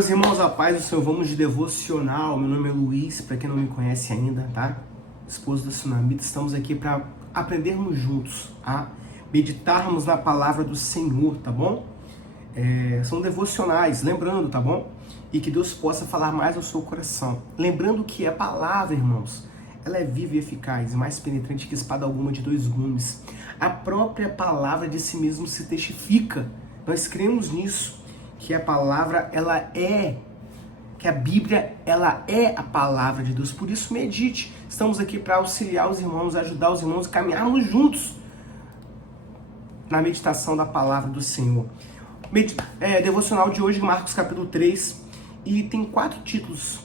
Meus irmãos, a paz do Senhor, vamos de devocional. Meu nome é Luiz, para quem não me conhece ainda, tá? Esposo da Tsunamita, estamos aqui para aprendermos juntos, a meditarmos na palavra do Senhor, tá bom? São devocionais, lembrando, tá bom? E que Deus possa falar mais ao seu coração. Lembrando que a palavra, irmãos, ela é viva e eficaz, mais penetrante que espada alguma de dois gumes. A própria palavra de si mesmo se testifica. Nós cremos nisso. Que a palavra, que a Bíblia, ela é a palavra de Deus. Por isso, medite. Estamos aqui para auxiliar os irmãos, ajudar os irmãos a caminharmos juntos na meditação da palavra do Senhor. Devocional de hoje, Marcos capítulo 3, e tem 4 títulos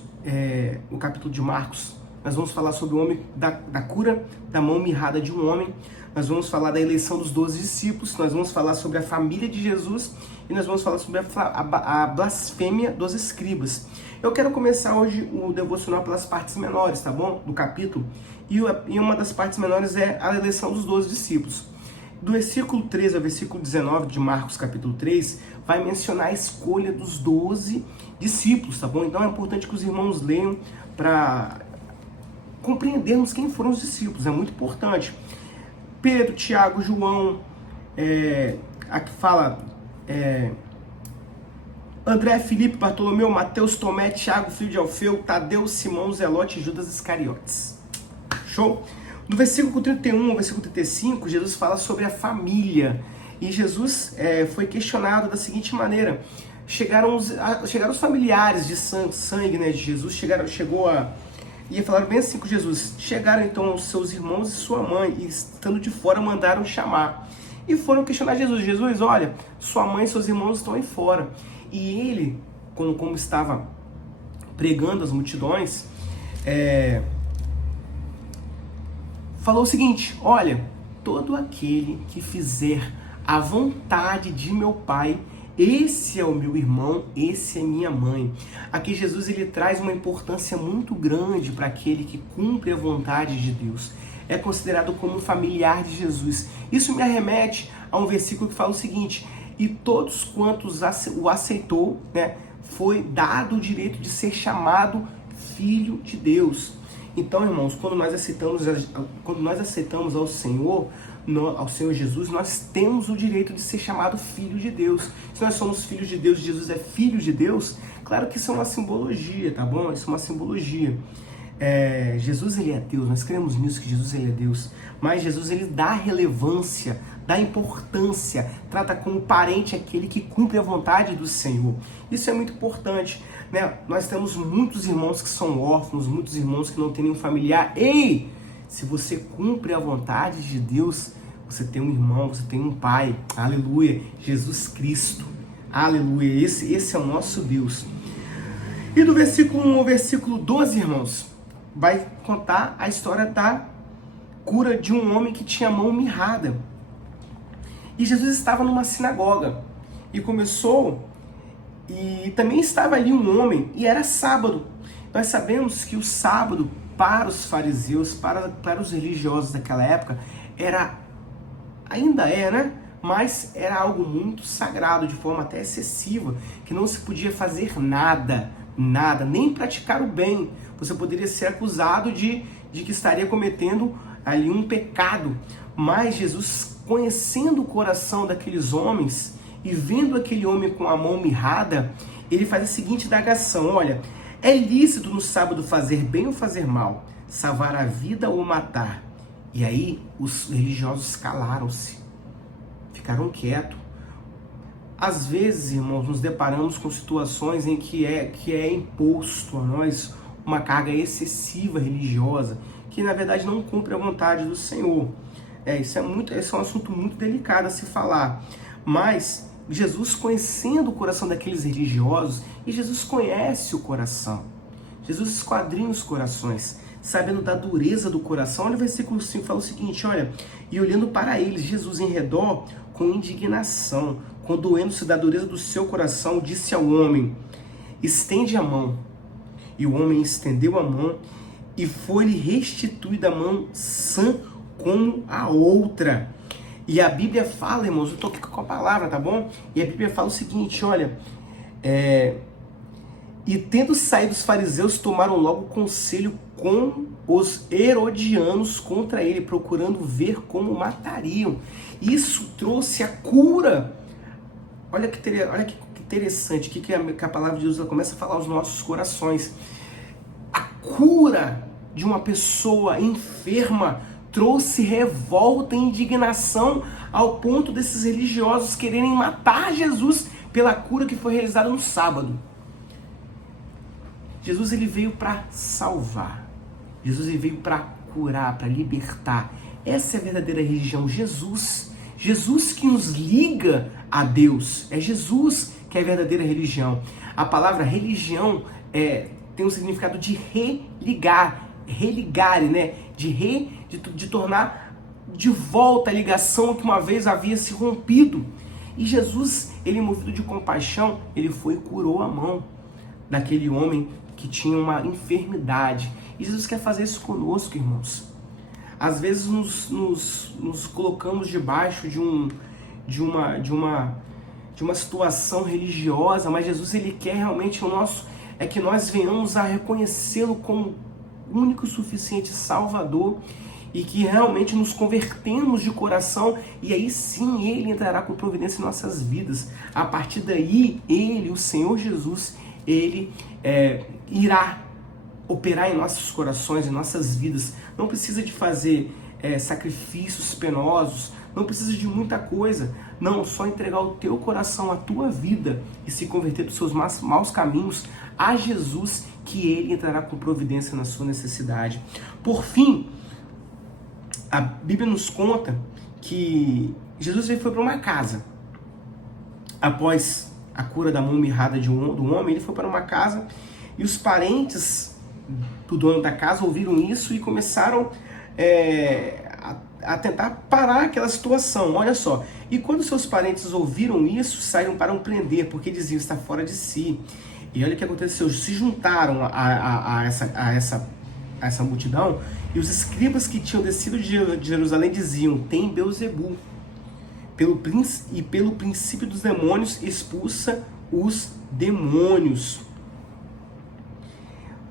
no capítulo de Marcos. Nós vamos falar sobre o homem da cura da mão mirrada de um homem. Nós vamos falar da eleição dos 12 discípulos. Nós vamos falar sobre a família de Jesus. E nós vamos falar sobre a blasfêmia dos escribas. Eu quero começar hoje o devocional pelas partes menores, tá bom? Do capítulo. E uma das partes menores é a eleição dos 12 discípulos. Do versículo 13 ao versículo 19 de Marcos capítulo 3, vai mencionar a escolha dos 12 discípulos, tá bom? Então é importante que os irmãos leiam para compreendermos quem foram os discípulos, é muito importante. Pedro, Tiago, João, aqui fala André, Filipe, Bartolomeu, Mateus, Tomé, Tiago, filho de Alfeu, Tadeu, Simão, Zelote e Judas Iscariotes. Show? No versículo 31 ao versículo 35, Jesus fala sobre a família. E Jesus foi questionado da seguinte maneira. Chegaram os familiares de sangue, né, de Jesus, e falaram bem assim com Jesus. Chegaram então os seus irmãos e sua mãe, e estando de fora mandaram chamar. E foram questionar Jesus. Jesus, olha, sua mãe e seus irmãos estão aí fora. E ele, como estava pregando as multidões, falou o seguinte: olha, todo aquele que fizer a vontade de meu Pai, esse é o meu irmão, esse é minha mãe. Aqui Jesus ele traz uma importância muito grande para aquele que cumpre a vontade de Deus. É considerado como um familiar de Jesus. Isso me arremete a um versículo que fala o seguinte: e todos quantos o aceitou, né, foi dado o direito de ser chamado filho de Deus. Então, irmãos, quando nós aceitamos ao Senhor Jesus, nós temos o direito de ser chamado filho de Deus. Se nós somos filhos de Deus, Jesus é filho de Deus, claro que isso é uma simbologia, tá bom? Isso é uma simbologia. Jesus ele é Deus, nós cremos nisso, que Jesus ele é Deus, mas Jesus ele dá relevância, dá importância, trata como parente aquele que cumpre a vontade do Senhor. Isso é muito importante, né? Nós temos muitos irmãos que são órfãos, muitos irmãos que não têm nenhum familiar. Ei, se você cumpre a vontade de Deus, você tem um irmão, você tem um pai, aleluia, Jesus Cristo, aleluia, esse é o nosso Deus. E do versículo 1 ao versículo 12, irmãos, vai contar a história da cura de um homem que tinha a mão mirrada. E Jesus estava numa sinagoga e também estava ali um homem, e era sábado. Nós sabemos que o sábado, para os fariseus, para os religiosos daquela época, ainda é, né? Mas era algo muito sagrado, de forma até excessiva, que não se podia fazer nada, nem praticar o bem. Você poderia ser acusado de que estaria cometendo ali um pecado. Mas Jesus, conhecendo o coração daqueles homens e vendo aquele homem com a mão mirrada, ele faz a seguinte indagação: olha, é lícito no sábado fazer bem ou fazer mal, salvar a vida ou matar? E aí os religiosos calaram-se, ficaram quietos. Às vezes, irmãos, nos deparamos com situações em que é imposto a nós uma carga excessiva religiosa, que na verdade não cumpre a vontade do Senhor. Isso é um assunto muito delicado a se falar. Mas Jesus, conhecendo o coração daqueles religiosos, e Jesus conhece o coração, Jesus esquadrinha os corações, sabendo da dureza do coração. Olha o versículo 5, fala o seguinte: olha, e olhando para eles, Jesus em redor, com indignação, condoendo-se da dureza do seu coração, disse ao homem: estende a mão. E o homem estendeu a mão, e foi-lhe restituída a mão sã como a outra. E a Bíblia fala, irmãos, eu estou aqui com a palavra, tá bom? E a Bíblia fala o seguinte, olha, E tendo saído os fariseus, tomaram logo conselho com os herodianos contra ele, procurando ver como o matariam. Isso trouxe a cura. Olha que interessante, que a palavra de Deus começa a falar aos nossos corações. A cura de uma pessoa enferma trouxe revolta e indignação ao ponto desses religiosos quererem matar Jesus pela cura que foi realizada no sábado. Jesus ele veio para salvar. Jesus ele veio para curar, para libertar. Essa é a verdadeira religião. Jesus que nos liga a Deus. É Jesus que é a verdadeira religião. A palavra religião tem um significado de religar, né? De tornar de volta a ligação que uma vez havia se rompido. E Jesus, ele movido de compaixão, ele foi e curou a mão daquele homem que tinha uma enfermidade. E Jesus quer fazer isso conosco, irmãos. Às vezes nos colocamos debaixo de uma situação religiosa, mas Jesus ele quer realmente que nós venhamos a reconhecê-lo como único e suficiente Salvador e que realmente nos convertemos de coração e aí sim Ele entrará com providência em nossas vidas. A partir daí, Ele, o Senhor Jesus, Ele irá operar em nossos corações, em nossas vidas. Não precisa de fazer sacrifícios penosos, não precisa de muita coisa. Não, só entregar o teu coração, a tua vida e se converter dos seus maus caminhos a Jesus, que Ele entrará com providência na sua necessidade. Por fim, a Bíblia nos conta que Jesus foi para uma casa. Após a cura da mão mirrada do homem, ele foi para uma casa e os parentes do dono da casa ouviram isso e começaram a tentar parar aquela situação. Olha só, e quando seus parentes ouviram isso, saíram para o prender, porque diziam, está fora de si. E olha o que aconteceu, se juntaram a essa multidão, e os escribas que tinham descido de Jerusalém diziam, tem Beelzebul, pelo princípio dos demônios expulsa os demônios.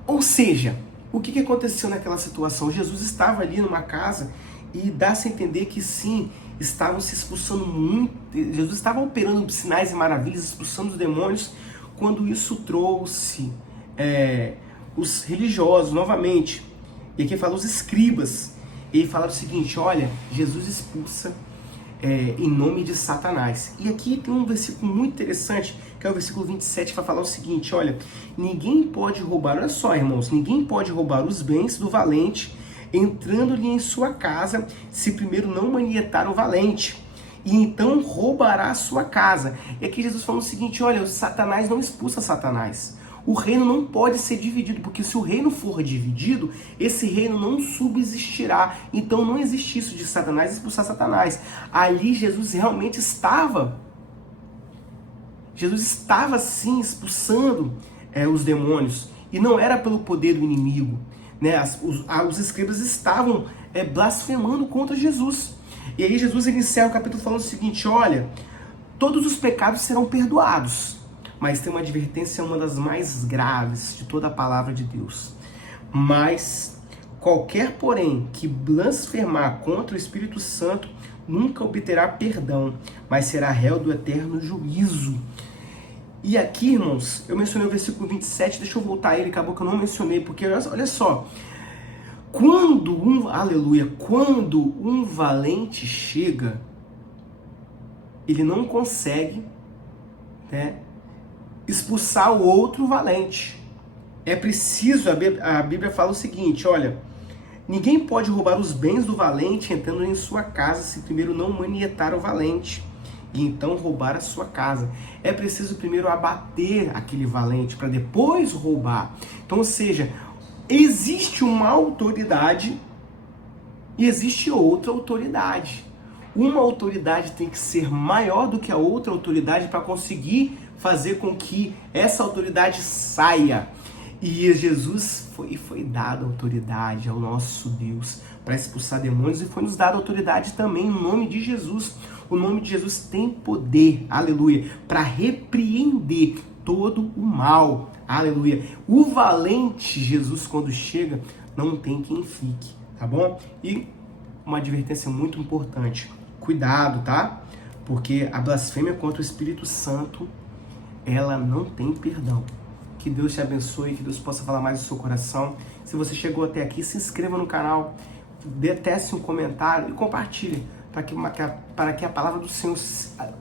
Ou seja, o que aconteceu naquela situação? Jesus estava ali numa casa e dá-se a entender que sim, estavam se expulsando muito, Jesus estava operando sinais e maravilhas, expulsando os demônios, quando isso trouxe os religiosos novamente. E aqui fala os escribas. Ele fala o seguinte, olha, Jesus expulsa em nome de Satanás. E aqui tem um versículo muito interessante, que é o versículo 27, que vai falar o seguinte, olha, ninguém pode roubar, olha só, irmãos, ninguém pode roubar os bens do valente, entrando-lhe em sua casa, se primeiro não manietar o valente, e então roubará a sua casa. E aqui Jesus fala o seguinte, olha, o Satanás não expulsa Satanás. O reino não pode ser dividido, porque se o reino for dividido, esse reino não subsistirá. Então não existe isso de Satanás expulsar Satanás. Ali Jesus realmente estava sim expulsando os demônios. E não era pelo poder do inimigo. Né? Os escribas estavam blasfemando contra Jesus. E aí Jesus ele encerra o capítulo falando o seguinte, olha, todos os pecados serão perdoados. Mas tem uma advertência, uma das mais graves de toda a palavra de Deus. Mas qualquer, porém, que blasfemar contra o Espírito Santo nunca obterá perdão, mas será réu do eterno juízo. E aqui, irmãos, eu mencionei o versículo 27, deixa eu voltar a ele, acabou que eu não mencionei, porque olha só, quando um valente chega, ele não consegue, né, expulsar o outro valente. É preciso, a Bíblia fala o seguinte, olha, ninguém pode roubar os bens do valente entrando em sua casa se primeiro não manietar o valente e então roubar a sua casa. É preciso primeiro abater aquele valente para depois roubar. Então, ou seja, existe uma autoridade e existe outra autoridade. Uma autoridade tem que ser maior do que a outra autoridade para conseguir fazer com que essa autoridade saia. E Jesus foi dada autoridade ao nosso Deus para expulsar demônios e foi nos dada autoridade também no nome de Jesus. O nome de Jesus tem poder, aleluia, para repreender todo o mal. Aleluia. O valente Jesus, quando chega, não tem quem fique, tá bom? E uma advertência muito importante. Cuidado, tá? Porque a blasfêmia contra o Espírito Santo, ela não tem perdão. Que Deus te abençoe, que Deus possa falar mais do seu coração. Se você chegou até aqui, se inscreva no canal, deteste um comentário e compartilhe para que a palavra do Senhor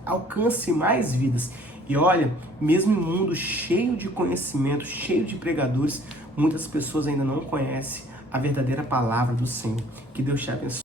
alcance mais vidas. E olha, mesmo em um mundo cheio de conhecimento, cheio de pregadores, muitas pessoas ainda não conhecem a verdadeira palavra do Senhor. Que Deus te abençoe.